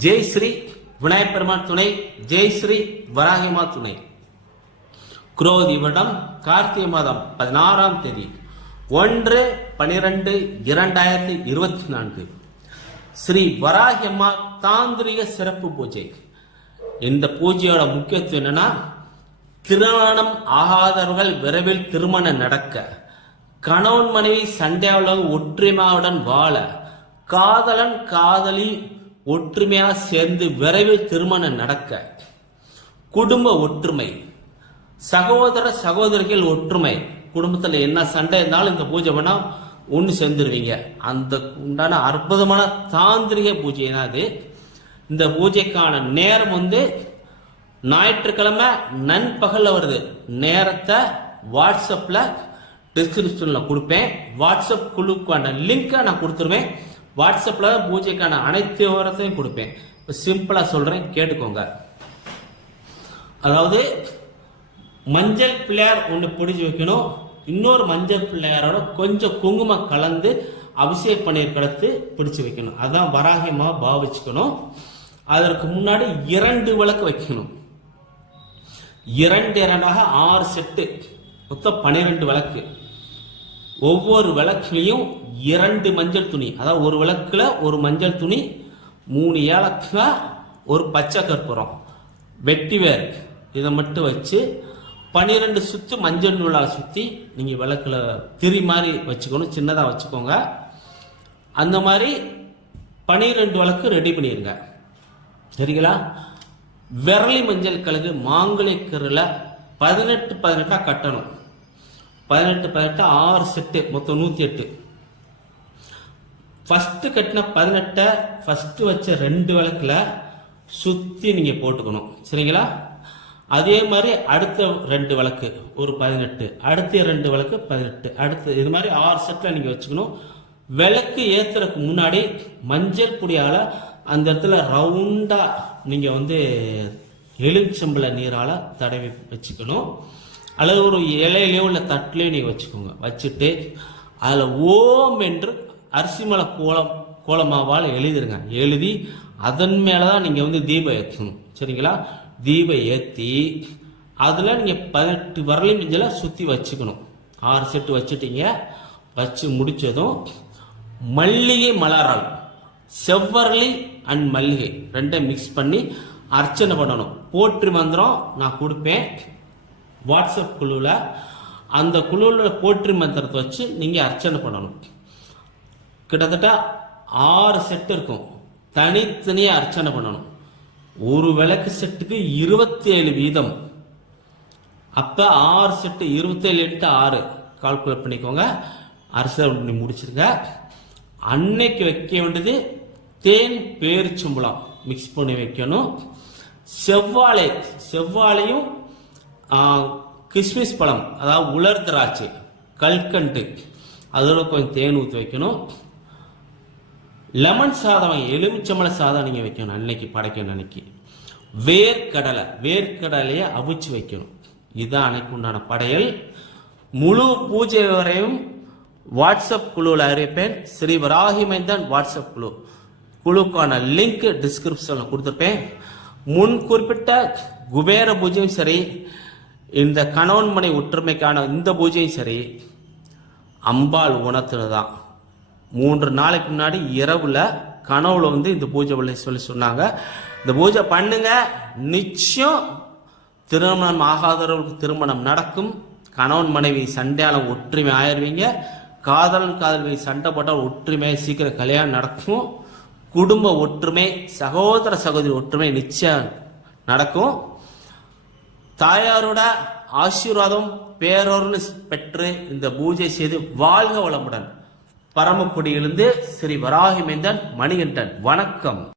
ஜெய் ஸ்ரீ விநாயகப் பெருமான் துணை ஜெய் ஸ்ரீ வராகிமா துணை. குரோதி வருடம் கார்த்திகை மாதம் பதினாறாம் தேதி ஒன்று பனிரெண்டு இரண்டாயிரத்தி இருபத்தி நான்கு. ஸ்ரீ வராகியம்மா தாந்திரிக சிறப்பு பூஜை. இந்த பூஜையோட முக்கியத்துவம் என்னன்னா திருமணம் ஆகாதவர்கள் விரைவில் திருமணம் நடக்க கணவன் மனைவி சண்டையாளர் ஒற்றுமையுடன் வாழ காதலன் காதலி ஒற்றுமையாக சேர்ந்து விரைவில் திருமணம் நடக்க. குடும்ப ஒற்றுமை. சகோதர சகோதரிகள் ஒற்றுமை. குடும்பத்தில் என்ன சண்டை இருந்தாலும் இந்த பூஜை பண்ணால் ஒன்று சேர்ந்துருவீங்க. அந்த உண்டான அற்புதமான தாந்திரிக பூஜை என்னது? அது இந்த பூஜைக்கான நேரம் வந்து ஞாயிற்றுக்கிழமை நண்பகலில் வருது. நேரத்தை வாட்ஸ்அப்பில் டிஸ்கிரிப்ஷனில் கொடுப்பேன். வாட்ஸ்அப் குழுக்கான லிங்கை நான் கொடுத்துருவேன். வாட்ஸ்அப்பில் பூஜைக்கான அனைத்து விவரத்தையும் கொடுப்பேன். இப்போ சிம்பிளாக சொல்கிறேன் கேட்டுக்கோங்க. அதாவது மஞ்சள் பிள்ளையார் ஒன்று பிடிச்சி வைக்கணும். இன்னொரு மஞ்சள் பிள்ளையாரோட கொஞ்சம் குங்குமம் கலந்து அபிஷேக் பன்னீர் கலந்து பிடிச்சி வைக்கணும். அதான் வராகியமாக பாவிச்சுக்கணும். அதற்கு முன்னாடி இரண்டு விளக்கு வைக்கணும். இரண்டு இரண்டாக ஆறு செட்டு. மொத்தம் பன்னிரெண்டு விளக்கு. ஒவ்வொரு விளக்குலையும் இரண்டு மஞ்சள் துணி. அதாவது ஒரு விளக்குல ஒரு மஞ்சள் துணி மூணு ஏலக்காய் ஒரு பச்சை கற்பூரம். வெட்டி வேர். இதை மட்டும் வச்சு பன்னிரெண்டு சுற்று மஞ்சள் நூலால் சுற்றி நீங்கள் விளக்குல திரி மாதிரி வச்சுக்கணும் சின்னதாக வச்சுக்கோங்க. அந்த மாதிரி பன்னிரெண்டு விளக்கு ரெடி பண்ணிடுங்க சரிங்களா? விரலி மஞ்சள் கழுகு மாங்கலிக்கரில் பதினெட்டு பதினெட்டாக கட்டணும். பதினெட்டு பதினெட்டு ஆறு செட்டு மொத்தம் நூற்றி எட்டு. ஃபஸ்ட்டு கட்டின பதினெட்டை ஃபஸ்ட்டு வச்ச ரெண்டு விளக்கில் சுற்றி நீங்கள் போட்டுக்கணும். சரிங்களா? அதே மாதிரி அடுத்த ரெண்டு விளக்கு ஒரு பதினெட்டு. அடுத்த ரெண்டு விளக்கு பதினெட்டு. அடுத்து இது மாதிரி ஆறு செட்டில் நீங்கள் வச்சுக்கணும். விளக்கு ஏற்றுறதுக்கு முன்னாடி மஞ்சள் பொடியால் அந்த இடத்துல ரவுண்டாக நீங்கள் வந்து எலுமிச்சம்பள நீரால் தடவி வச்சுக்கணும். அல்லது ஒரு இலையிலையோ இல்லை தட்டிலையோ நீங்கள் வச்சுக்கோங்க. வச்சுட்டு அதில் ஓம் என்று அரிசி மலை கோலம் கோலமாவால் எழுதிருங்க. எழுதி அதன் மேலே தான் நீங்கள் வந்து தீபம் ஏற்றணும் சரிங்களா? தீபம் ஏற்றி அதில் நீங்கள் பதினெட்டு வரலையும் மிஞ்சலை சுற்றி வச்சுக்கணும். ஆறு செட்டு வச்சுட்டீங்க. வச்சு முடித்ததும் மல்லிகை மலரால் செவ்வரளி அண்ட் மல்லிகை ரெண்டையும் மிக்ஸ் பண்ணி அர்ச்சனை பண்ணணும். போற்றி மந்திரம் நான் கொடுப்பேன். வாட்ஸ்அப் குழுவில் அந்த குழுவில் போற்றி மந்திரத்தை வச்சு நீங்கள் அர்ச்சனை பண்ணணும். கிட்டத்தட்ட ஆறு செட்டு இருக்கும். தனித்தனியாக அர்ச்சனை பண்ணணும். ஒரு விளக்கு செட்டுக்கு இருபத்தி ஏழு வீதம். அப்போ ஆறு செட்டு இருபத்தேழு இன்ட்டு ஆறு. கால்குலேட் பண்ணிக்கோங்க. அரிசனை பண்ணி முடிச்சிருங்க. அன்னைக்கு வைக்க வேண்டியது தேன் பேரிச்சம்பளம் மிக்ஸ் பண்ணி வைக்கணும். செவ்வாழை செவ்வாழையும் கிஸ்மிஸ் பழம் அதாவது உலர் திராட்சை கல்கண்டு அதோட கொஞ்சம் தேன் ஊற்றி வைக்கணும். லெமன் சாதம் எலுமிச்சம்பழ சாதம் நீங்கள் வைக்கணும் அன்னைக்கு படைக்கணும் அன்னைக்கு. வேர்க்கடலை வேர்க்கடலையை அவிச்சு வைக்கணும். இதுதான் அன்னைக்கு உண்டான படையல். முழு பூஜை வரையும் வாட்ஸ்அப் குழுவில் அறிவிப்பேன். ஸ்ரீ வராகிமைந்தன் வாட்ஸ்அப் குழு. குழுக்கான லிங்க் டிஸ்கிரிப்ஷனில் கொடுத்துருப்பேன். முன் குறிப்பிட்ட குபேர பூஜையும் சரி இந்த கணவன் மனை ஒற்றுமைக்கான இந்த பூஜையும் சரி அம்பாள் உணர்த்துனதான் மூன்று நாளைக்கு முன்னாடி இரவில் கனவுல வந்து இந்த பூஜை பண்ண சொல்லி சொன்னாங்க. இந்த பூஜை பண்ணுங்க நிச்சயம் திருமணம் ஆகாதவர்களுக்கு திருமணம் நடக்கும். கணவன் மனைவி சண்டையால் ஒற்றுமை ஆயிடுவீங்க காதலன் காதலி சண்டை போட்டால் ஒற்றுமை சீக்கிரம் கல்யாணம் நடக்கும். குடும்ப ஒற்றுமை சகோதர சகோதரி ஒற்றுமை நிச்சயம் நடக்கும். தாயாரோட ஆசீர்வாதம் பேரொருள் பெற்று இந்த பூஜை செய்து வாழ்க வளமுடன். பரமக்குடியிலிருந்து ஸ்ரீ வராகிமேந்தன் மணிகண்டன். வணக்கம்.